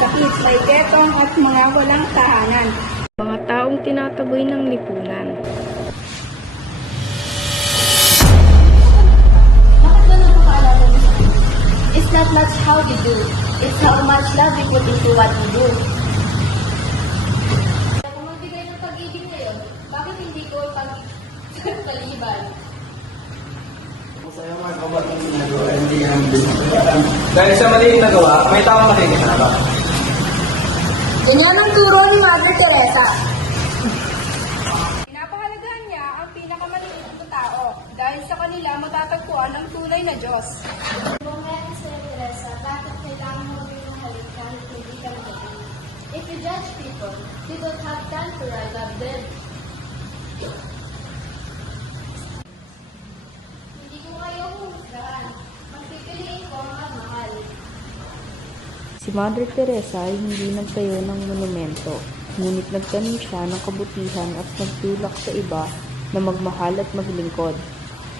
sakit, may getong at mga walang tahanan. Mga taong tinataboy ng lipunan. Bakit ba napakaalala mo sa akin? It's not much how we do. It's how much love we put into what we do. Kung magbigay ng pag-ibig ngayon, bakit hindi ko pag-paliban? Masaya mga kabatang ginagawa, hindi ang binigyan. Dahil sa maliit na gawa, may taong makikisama. Ganyan ang turo ni Mother Teresa. Pinapahalagahan niya ang pinakamaliit na tao dahil sa kanila matatagpuan ang tunay na Diyos. Kung meron si Teresa, bakit kailangan mo rin mahalin kahit hindi ka magaling? If you judge people, you don't have time to love them. Hindi ko kayo humusgahan. Magpipiliin ko ang magmahal. Si Mother Teresa ay hindi nagtayo ng monumento, ngunit nagtanim siya ng kabutihan at nagtulak sa iba na magmahal at maglingkod.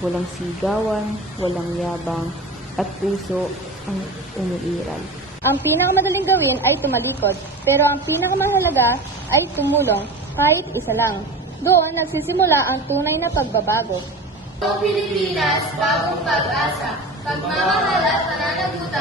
Walang sigawan, walang yabang, at puso ang umiiral. Ang pinakamadaling gawin ay tumalikod, pero ang pinakamahalaga ay tumulong, kahit isa lang. Doon nagsisimula ang tunay na pagbabago. Ang Pilipinas, bagong pag-asa, pagmamahal at pananagutan